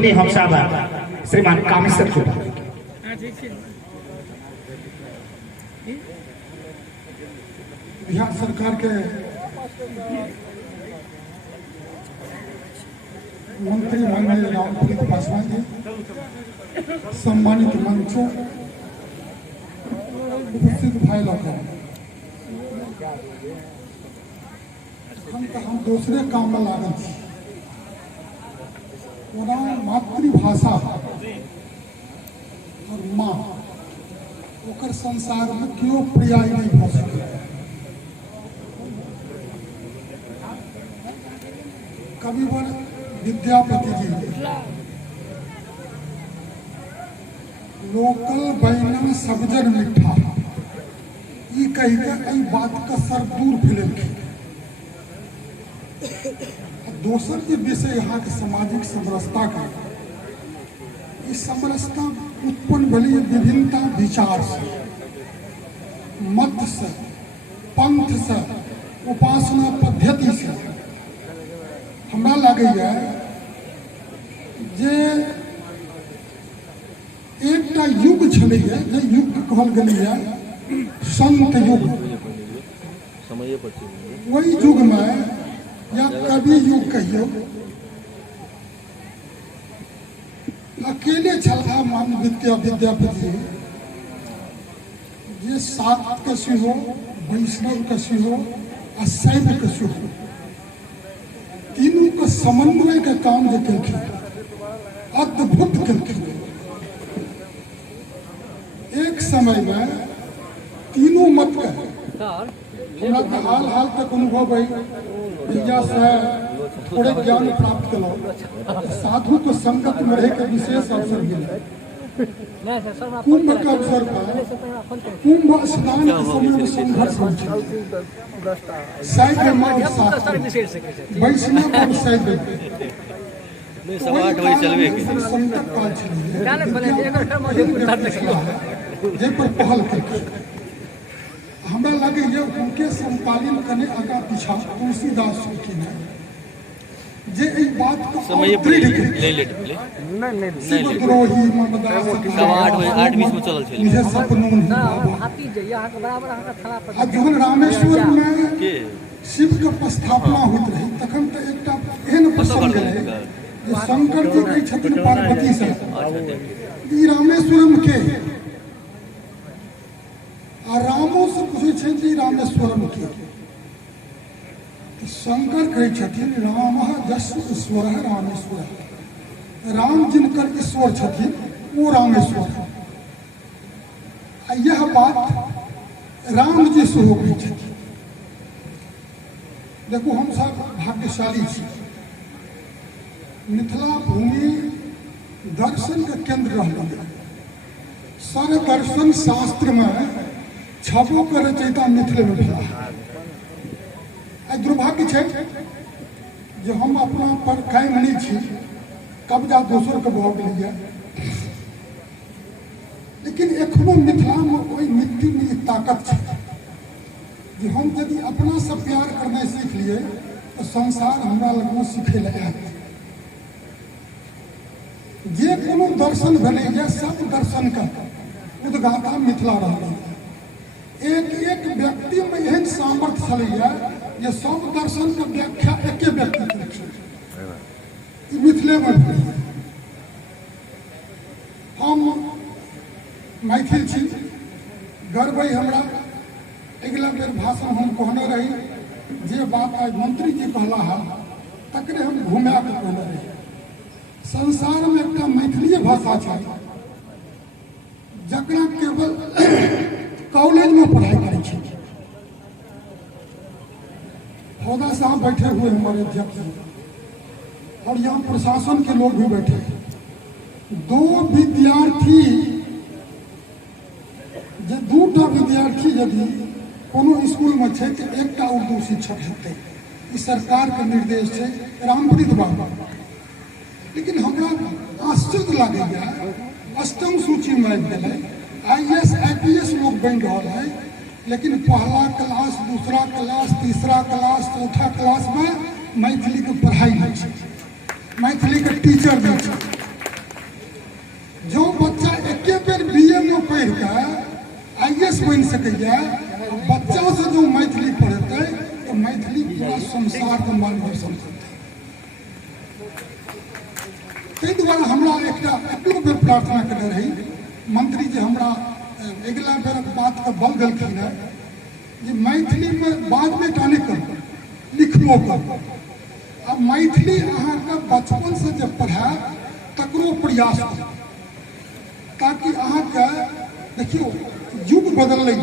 सुनी हम सब श्रीमान कामेश्वर चोपड़ा। बिहार सरकार के मंत्री माननीय रामप्रीत पासवान जी, सम्मानित मंचों, उपस्थित भाई लोग, हम दूसरे काम में लागल छी। मातृभाषा और माँ ओकर संसार में क्यों पर्याय नहीं हो सके। कविवर विद्यापति जी लोकल बैना सबजन मिठा ई कह के एई बात का सर दूर फिलेलखिन। दोसर के विषय यहाँ के सामाजिक समरसता का, इस समरसता उत्पन्न भली विभिन्नता विचार से, मत से, पंथ से, उपासना पद्धति से। हमरा लगैया जे एकटा युग छलैया, जे युग कहल गेलैया संत युग। वही युग में या कवि युग कहियो, अकेले छला मान विद्यापति जे सात कसी हो, वैष्णव कसी हो और शैव कसी हो, तीनों का समन्वय का काम जो कलखिन, अद्भुत कलखिन। एक समय में तीनों मत का हाल हाल तक अनुभव है, से थोड़े ज्ञान प्राप्त करो, साधु को संगत में रह के विशेष अवसर मिले। कुंभ का अवसर पर कुंभ स्नान के समय में संघर्ष वैष्णव और शैव संकट काल पर पहल कर हमरा लगे ये उनके संपालन करने आगा पीछा तुलसीदास की है जे एक बात को समय ले शिवद्रोही ममदास 8:20 में चलल छे मुझे सपनों जहन रामेश्वर में शिव के स्थापना होत रही तखन तो एकटा एहन प्रसंग रहे जे शंकर जी के छथिन पार्वती से ई रामेश्वरम के आ रामो से पूछे छे जी रामेश्वरम के। शंकर कहे छथिन रामः जस्य ईश्वरः रामेश्वरः, राम जिनकर ईश्वर छथिन वो रामेश्वर। यह बात राम जी से हो गई छथिन। देखो हम सब भाग्यशाली छी, मिथिला भूमि दर्शन के केंद्र रहलै। सारे दर्शन शास्त्र में छबो के रचयिता मिथिले में भेला। दुर्भाग्य है जो हम अपना पर कायम नहीं छी, कब्जा दोसर के भऽ गेलैया। लेकिन एखनो मिथिला में कोई मिट्टी में ताकत है जो हम यदि अपना से प्यार करना सीख लिए तो संसार हमरा लगमे सीखे लगे। जे कोनो दर्शन भेलैया सब दर्शन का उद्गाता मिथिला रहलै। एक एक व्यक्ति में एहन सामर्थ्य छलैया जे सब दर्शन के व्याख्या एके व्यक्ति केलखिन। मिथिले में हम मैथिल छी, गर्व है हमरा। अगला बेर भाषण हम कहने रही जे बात आज मंत्री जी कहला है तकरे हम घुमा के कहने रही। संसार में एक मैथिली भाषा है जकरा केवल कॉलेज में पढ़ाई करी छी। हौदा साहब बैठे हुए हमारे अध्यक्ष और यहाँ प्रशासन के लोग भी बैठे। दो विद्यार्थी दूटा विद्यार्थी यदि कोनो स्कूल में छे तो एकटा उर्दू शिक्षक हेतै। ई सरकार के निर्देश है रामप्रीत बाबू। लेकिन हमरा आश्चर्य लगैया अष्टम सूची में आबि गेलै, IAS IPS लोग बन रहा है, लेकिन पहला क्लास, दूसरा क्लास, तीसरा क्लास, चौथा क्लास में मैथिली के पढ़ाई नहीं है, मैथिली के टीचर नहीं है। देश बन सकैया बच्चा से जो मैथिली पढ़ेतै तो मैथिली पूरा संसार के मार्गदर्शन करतै। ताहि दुआरे हमरा एकटा एकलो बेर प्रार्थना करने रही मंत्री जी हमरा अगिला बेरक बात के बल देलखिन है जे मैथिली में बाद में टाने कर लिखबो कर। अब मैथिली अहाँके बचपन से जब पढ़ाए तकरो प्रयास कर ताकि अहाँके देखियो युग बदललै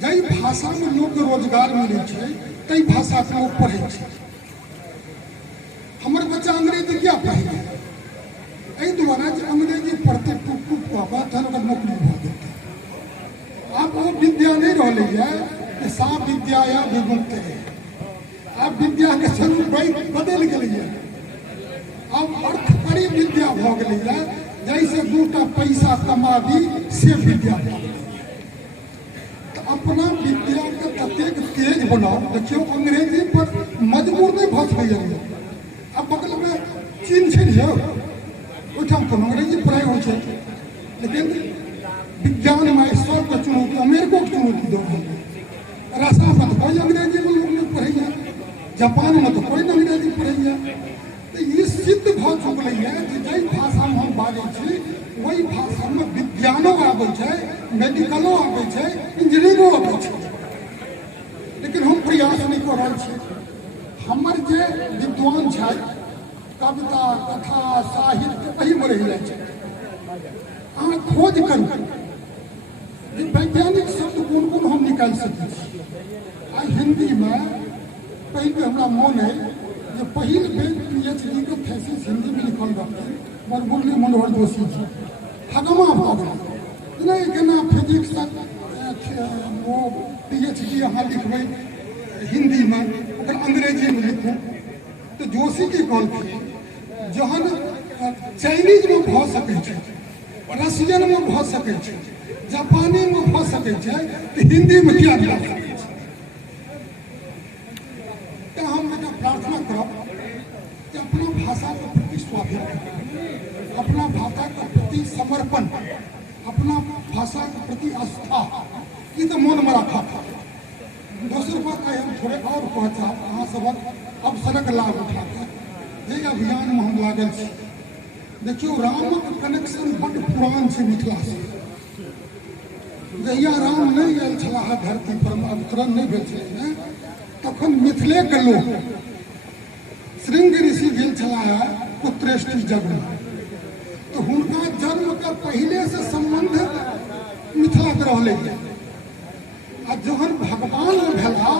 जाहि भाषा में लोग रोजगार मिलै छै ताहि भाषा के लोग पढ़ै छै। हमर बच्चा अंग्रेजी क्या पढ़े एहि दुआरे जे अंग्रेजी पढ़ते टूट टूट कऽ तहन ओकर नौकरी भऽ जेतै। आब वो विद्या नहीं रहलै कि सा विद्या या विमुक्त है। आब विद्या के स्वरूप बदल गेलै। अब अर्थ बड़ी विद्या भऽ गेलै जैसे दूटा पैसा कमाबी से विद्या भऽ गेलै। तो अपना विद्या के ततेक तेज बनाओ। देखियो अंग्रेजी पर मजबूर नहीं भऽ सकैए। अब बगल में चीन छै ने ओहिठाम तो अंग्रेजी पढ़ाई होइ छै लेकिन विज्ञान में ईश्वर के चुनौती अमेरिको के चुनौती दो रास्ता में तो कोई अंग्रेजी में लोग नहीं पढ़ैया। जापान में तो कोई अंग्रेजी पढ़ैया। तो ये सिद्ध भऽ चुकलै है कि जाहि भाषा में हम बाजै छी वही भाषा में विज्ञानो आबै छै मेडिकलो आबै छै इंजीनियरिंगो आबै छै। लेकिन हम प्रयास नहीं कर रहल छी। हमर जे विद्वान छै कविता कथा साहित्य वही में रहि जाइ छै। अहाँ खोज करू जे वैज्ञानिक शब्द कोन कोन हम निकालि सकै छी। आ हिंदी में पहले हमरा मोन है जे पहिल बेर PhD के थीसिस हिंदी में लिखल रहथिन बड़ मुरली मनोहर जोशी जी। हगमा भऽ गेलै नहीं केना फिजिक्स वो PhD अहाँ लिखबै हिंदी में ओकर अंग्रेजी में लिखू। तो जोशी जी कहलखिन जहन चाइनीज में भऽ सकै छै रशियन में भऽ सकै छै जापानी में भऽ सकै छै तो हिंदी में किया भऽ सकै छै। तो हम बेटा प्रार्थना करब कि अपना भाषा के प्रति स्वाभिमान अपना भाषा के प्रति समर्पण अपना भाषा के प्रति आस्था ई तो मन में रखा। दोसर बात हम थोड़े और कहता अहाँ सबक अवसरक लाभ उठा के अभियान में हम लागल छी। देखियो रामक कनेक्शन बड़ पुरान छै मिथिला से। जहिया राम नहीं आयल छलाह धरती पर अवतरण नहीं भेल छलै तखन मिथिले के लोग श्रृंग ऋषि भेल छलाह पुत्रेष्टि जन्म। तो हुनका जन्म के पहले से संबंध मिथिला के रहलै। आ जहन भगवान भेला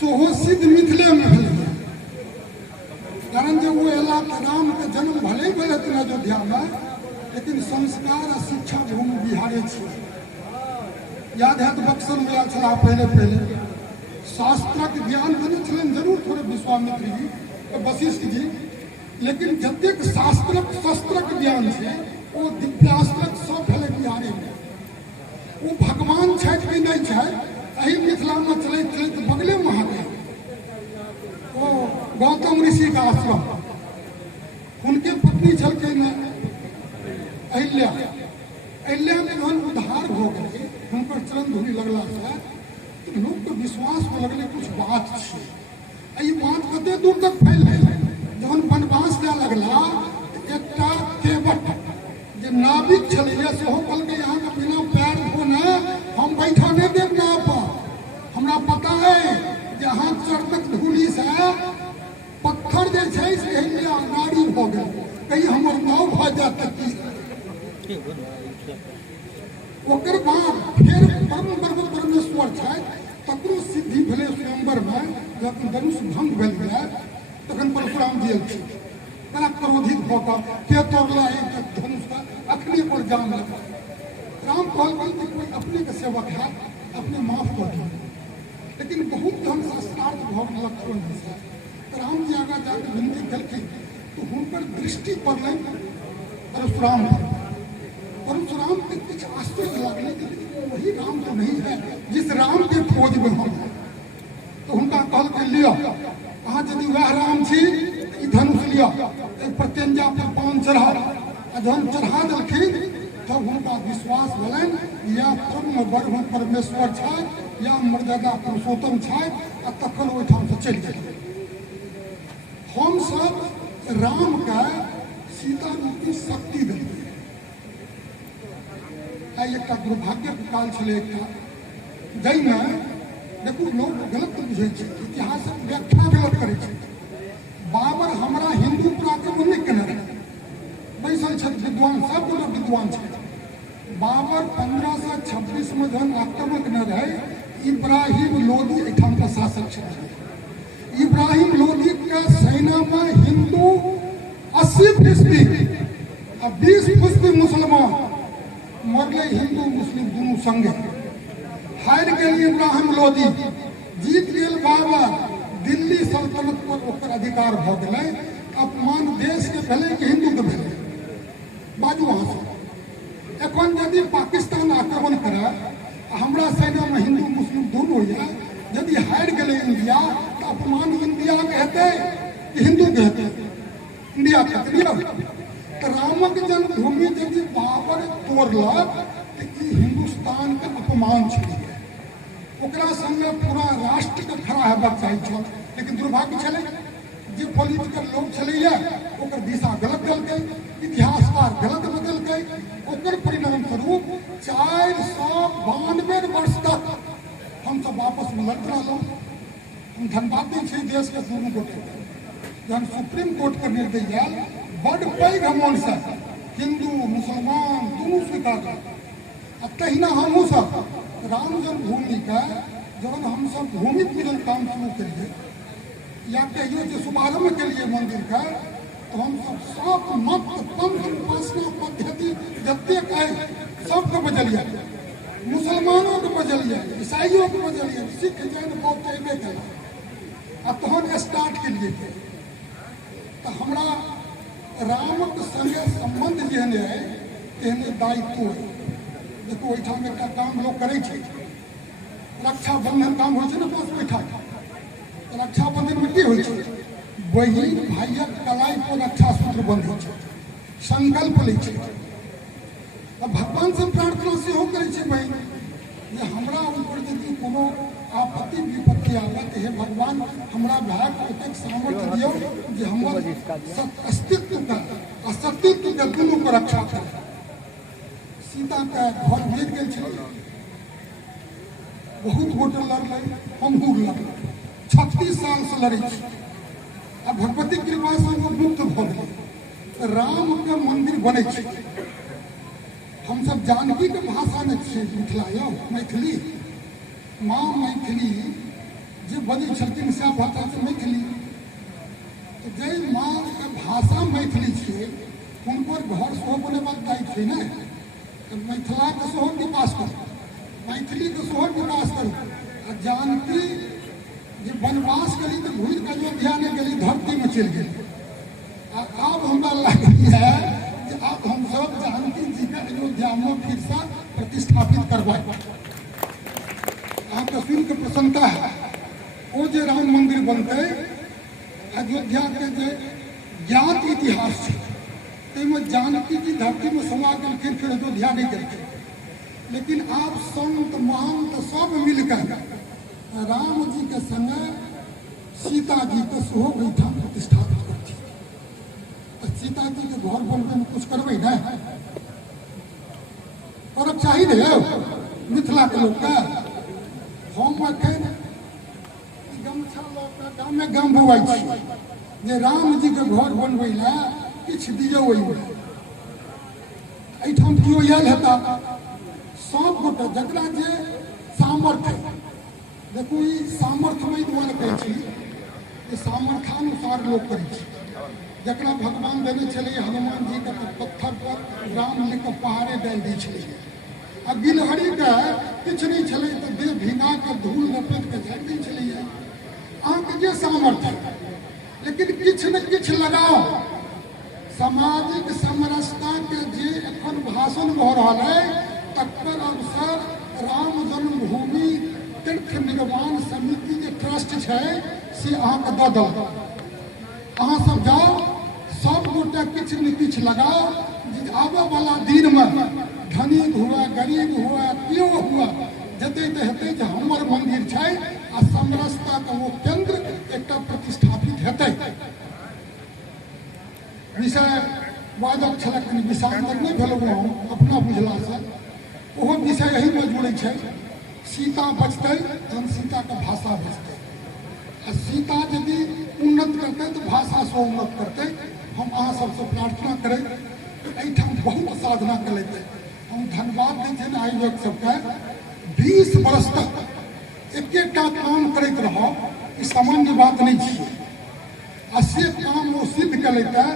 सोहो सिद्ध मिथिले में भेलै। कारण जब वो एला राम के जन्म भले भेल अयोध्या में लेकिन संस्कार आ शिक्षा भूमि बिहारे छी। याद है तो बक्सर में आयल छलाह पहले शास्त्रक ज्ञान देने छलन जरूर थोड़े विश्वामित्र जी वशिष्ठ जी लेकिन जतेक शास्त्रक शस्त्रक ज्ञान छै वो दिव्यास्त्रक सब भेलै बिहारे में। वो भगवान छथि कि नहीं छथि एही मिथिला में चलैत चलैत बगले में अहाँके ओ गौतम ऋषि का आश्रम उनके पत्नी छलखिन अहिल्या। अहिल्या में जहन उद्धार हो गए हुनकर चरण धूलि लगला से तो लोग के विश्वास में लगले कुछ बात छै। ई बात कते दूर तक फैल गई जहन वनवास जाए लगला एकटा केवट जे नाविक छलैया सेहो कहलकै यहाँ के बिना पैर धोने हम बैठा नहीं देव नाव पर। हमरा पता है जहाँ चरतक धूलि से पत्थर जे छै से अहिल्या नारी भऽ गेल कहीं हमर नाव भऽ जात। ओकर बाद फिर परम परमेश्वर छै तकरो सिद्धि भेलै स्वयंवर में जखन धनुष भंग भेल तखन परशुराम जी एलखिन बड़ा क्रोधित भऽ कऽ के तोड़ला एक धनुष का अखनी पर जान लगा। राम कहलखिन कि कोई अपने के सेवक है अपने माफ कर दिए। लेकिन बहुत धन शास्त्रार्थ भऽ गेल लक्ष्मण जी से राम जी आगा जाकर विनती केलखिन तो हुनकर दृष्टि पड़लनि परशुराम पर। परशुराम के कुछ आश्चर्य लगले कि वही राम तो नहीं है जिस राम के खोज में हम हैं। तो हुनका कहलकै लिया अहाँ यदि वह राम छी ई धनुष लिया प्रत्यंजा पर पान चढ़ा जहन चढ़ा देलखिन तब हुनका विश्वास भेलनि या परम ब्रह्म परमेश्वर छथि या मर्यादा पुरुषोत्तम छथि, आ तखन ओहिठाम से चलि गेल। हमसब रामके सीता रूपी शक्ति देलियै। आइ एकटा दुर्भाग्यक काल छलै एकटा, जाहिमे देखू लोग गलत बुझै छै, इतिहासक व्याख्या गलत करै छै। बाबर हमरा हिंदू पर आक्रमण नहीं केने रहे, बैसल छथि विद्वान, सब गोटे विद्वान छथि। बाबर 1526 में जहन आक्रमण केने रहे, इब्राहिम लोदी एठाम के शासक छथि। इब्राहिम लोदी के सेना में हिंदू 80% आ 20% मुसलमान मरले, हिंदू मुस्लिम दुनू संगे। हारि गेल इब्राहिम लोदी, जीत गेल बाबर, दिल्ली सल्तनत पर ओकर अधिकार भ गेलै। अपमान देश के भेलै कि हिंदू के भेलै? बाजू अहाँ सब। एखन यदि पाकिस्तान आक्रमण करे, हमरा सेना में हिंदू मुस्लिम दुनू ये, यदि हारि गेलै इंडिया, तो अपमान इंडिया के हेतै कि हिंदू के हेतै? इंडिया के हेतै। तो रामक जन्मभूमि यदि बाबर तोड़लक, तो ई हिंदुस्तान के अपमान छलै। ओकरा संगे पूरा राष्ट्र के खड़ा हेबाक चाही छल, लेकिन दुर्भाग्य छलै जे पॉलिटिकल लोग छलैया ओकर दिशा गलत देलकै, इतिहासकार गलत बदलकै। ओकर परिणाम स्वरूप 492 वर्ष तक हमसब वापस में लड़ते रहलहुँ। हम धन्यवाद दै छी देश के दुनू गोटे के, जहन सुप्रीम कोर्ट के निर्णय आयल, बड़ पैघ अमन से हिंदू मुसलमान दुनू स्वीकार कयलक। आ तहिना हमहूँ सब राम जन्मभूमि का जब हम सब भूमि पूजन काम शुरू करिए, या कहिए जो शुभारंभ के लिए मंदिर का, तो हम सब मत पंथ उपासना पद्धति जतेक है सबके बजलिए, मुसलमानों के बजलिए, ईसाइयों के बजलिए, सिख जैन बौद्ध अयबे कल, आ तहन स्टार्ट के लिए। तो हमरा रामक संगे संबंध जेहन है तेहन दायित्व है। देखो ओहिठाम एकटा काम लोग करै छै, रक्षाबंधन काम होइ छै ने पास बैठा। रक्षाबंधन में की होइ छै? बहिन भाइयक कलाई पर रक्षा सूत्र बंधै छै, संकल्प लै छै। अब भगवान से प्रार्थना सेहो करै छै बहिन, जे हमरा ऊपर यदि कोनो आपत्ति विपत्ति आवे तो हे भगवान हमरा भाई को एतेक सामर्थ्य दियौ जे हमर अस्तित्व के असतित्व के दुनू को रक्षा करे। सीता के घर गिर गेल छलै, बहुत गोटे लड़लै, हमहूँ लड़लै, 36 साल से लड़ै छी। आ भगवती कृपा से वो मुक्त भ गेलै। राम के मंदिर बनै छै। हम सब जानकी के भाषा में छियै मिथिला, यौ मैथिली, माँ मैथिली जे बजै छलखिन सएह भाषा से मैथिली। तो जे माँ के भाषा मैथिली छियै, हुनकर घर सेहो बनेबाक दायित्व छै ने। तो मिथिला के सेहो विकास करू, मैथिली के सेहो विकास करू। आ जानकी जे वनवास करी तो घुरि के अयोध्या नहीं गेली, धरती में चलि गेली। आब हमरा लागैए जे आब हम सब जानकी जी के अयोध्या में फिर से प्रतिष्ठापित करबै। अहाँके सुनि के प्रसन्नता है। ओ जे राम मंदिर बनतै, अयोध्या के जे ज्ञात इतिहास छै, ताहिमे जानकी जी धरती में समा गेलखिन, फिर अयोध्या नहीं गेलखिन। लेकिन आप संत महंत सब मिलकर राम जी के संगे सीता जी के सेहो ओहिठाम प्रतिष्ठापित करथिन। तो सीता जी के घर बनबे में कुछ करबै ने, करक चाही ने यौ मिथिला के लोग के। हम एखन गमछा लऽ कऽ गामे गाम बौआइ छी जे राम जी के घर बनबै लए किछु दियौ। ओहिमे एहिठाम केओ आयल हेता, सब गोटे जकरा जे सामर्थ्य है। देखू ई सामर्थ्य में दुआरे कहै छी जे सामर्थ्यानुसार लोग करै छै। जकरा भगवान देने छलै हनुमान जी के पत्थर पर राम लिख के पहाड़े डालि दै छलै। आ गिलहरी के किछु नहीं छलै तो देह भिंगा के धूल लपेट के झाड़ि दै छलैया। अहाँके जे सामर्थ्य है, लेकिन किछु ने किछु लगाओ। सामाजिक समरसता के जे एखन भाषण भऽ रहल है, तकर अवसर राम जन्मभूमि तीर्थ निर्माण समिति के ट्रस्ट है से अहाँके दऽ दल। अहाँ सब जाओ, सब गोटे किछु ने किछु लगाओ, जे आबऽ वाला दिन में धनिक हुआ गरीब हुआ क्यों हुआ जते तो हेतै जे हमर मंदिर छै आ समरसता के वो केंद्र एकटा प्रतिष्ठापित हेतै। विषय वादक छलक कनि विषांतर नहीं भेलहुँ हम अपना बुझलासँ ओहो विषय यही में जुड़ै छै। सीता बचतै तहन सीताके भाषा बचतै आ सीता यदि उन्नत करतै तो भाषा से उन्नत करतै। हम अहाँ सबसे प्रार्थना करै एहिठाम बहुत साधना करेतै। हम धन्यवाद दै छियनि आयोजक सबके। 20 वर्ष तक एकेटा काम करैत रहब ई सामान्य बात नहीं छियै आ से काम वो सिद्ध करेतै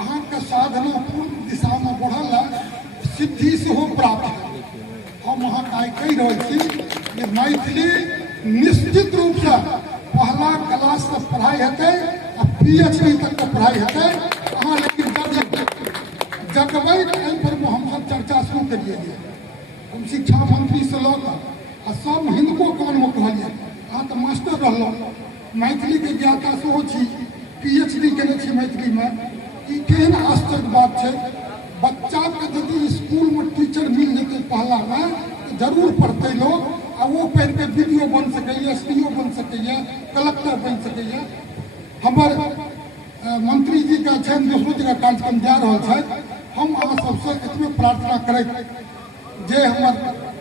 अहाँके साधना पूर्ण दिशा में बढ़ल सिद्धि सेहो प्राप्त है। हम अहाँके आइ कहि रहल छी जे मैथिली निश्चित रूप से पहला क्लास से पढ़ाई हेतै आ PhD तक के पढ़ाई हेतै। अहाँ लेकिन जगबै एहि पर हम सब चर्चा शुरू करिए। हम शिक्षा मंत्री से लऽ कऽ आ सब हिनको कान में कहलिए अहाँ तऽ मास्टर रहलहुँ मैथिली के ज्ञाता सेहो छी PhD केने छी मैथिली में। ई केहन आश्चर्य बात छै बच्चा के यदि स्कूल में टीचर मिल जेतै पहला में तो जरूर पढ़ते लोग आ वो पढ़ के BDO बन सकैए SDO बन सकैए कलेक्टर बन सकैए। हमर मंत्री जी का छनि दोसरो जगह कार्यक्रम जा रहल छै। हम अहाँ सबसे एतबे प्रार्थना करैत जे हमर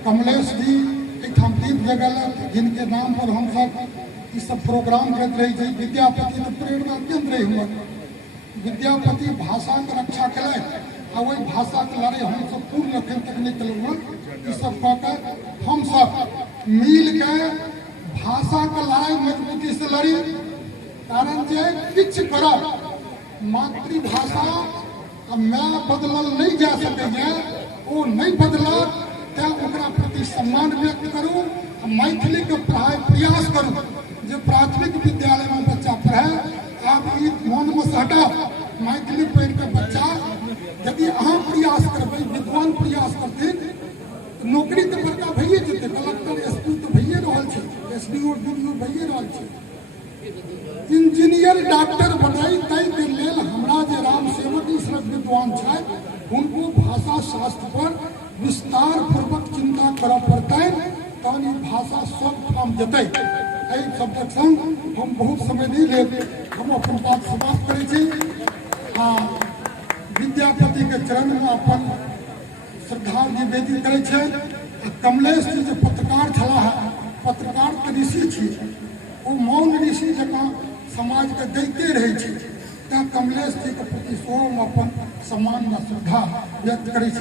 कमलेश जी एहिठाम दीप जगेलक जिनके नाम पर हम सब ई सब प्रोग्राम करैत रही छी। विद्यापति तो प्रेरणा केंद्र रही हमर। विद्यापति भाषा के रक्षा कयलथि आ वही भाषा के लड़ाई हम सब पूर्ण अखन तक नहीं केलहुँ। ई सब कऽ के हम सब मिल के भाषा के लड़ाई मजबूती से लड़ी। कारण जे किछु करब मातृभाषा मैं बदलल नहीं जा सकैए ओ नहीं बदलत तैं ओकरा प्रति सम्मान व्यक्त करूँ मैथिली के पढ़ाई प्रयास करूँ जे प्राथमिक विद्यालय में बच्चा पढ़े। आप ई मन में से हटाओ मैथिली पढ़ के बच्चा यदि अहाँ प्रयास करबै विद्वान प्रयास करथिन नौकरी तो बड़का भइए जेतै कलेक्टर SP तो भइए रहल छै SDO BDO भइए रहल छै। इंजीनियर डॉक्टर बनाई ताहि के लेल हमरा जे राम सेवक ईश्वर विद्वान छै उनको भाषा शास्त्र पर विस्तार पूर्वक चिंता करऽ पड़तनि तहन ई भाषा सब ठाम जेतै। एहि सबके संग हम बहुत समय नहीं लेब हम अपन बात समाप्त करै छी। विद्यापति के चरण में अपन श्रद्धा निवेदित करै छै। कमलेश जी जो पत्रकार छलाह पत्रकार के ऋषि छी ओ मौन ऋषि जकाँ समाज के दैते रहै छी तैं कमलेश जी के प्रति सेहो हम अपन सम्मान व श्रद्धा व्यक्त करै छी।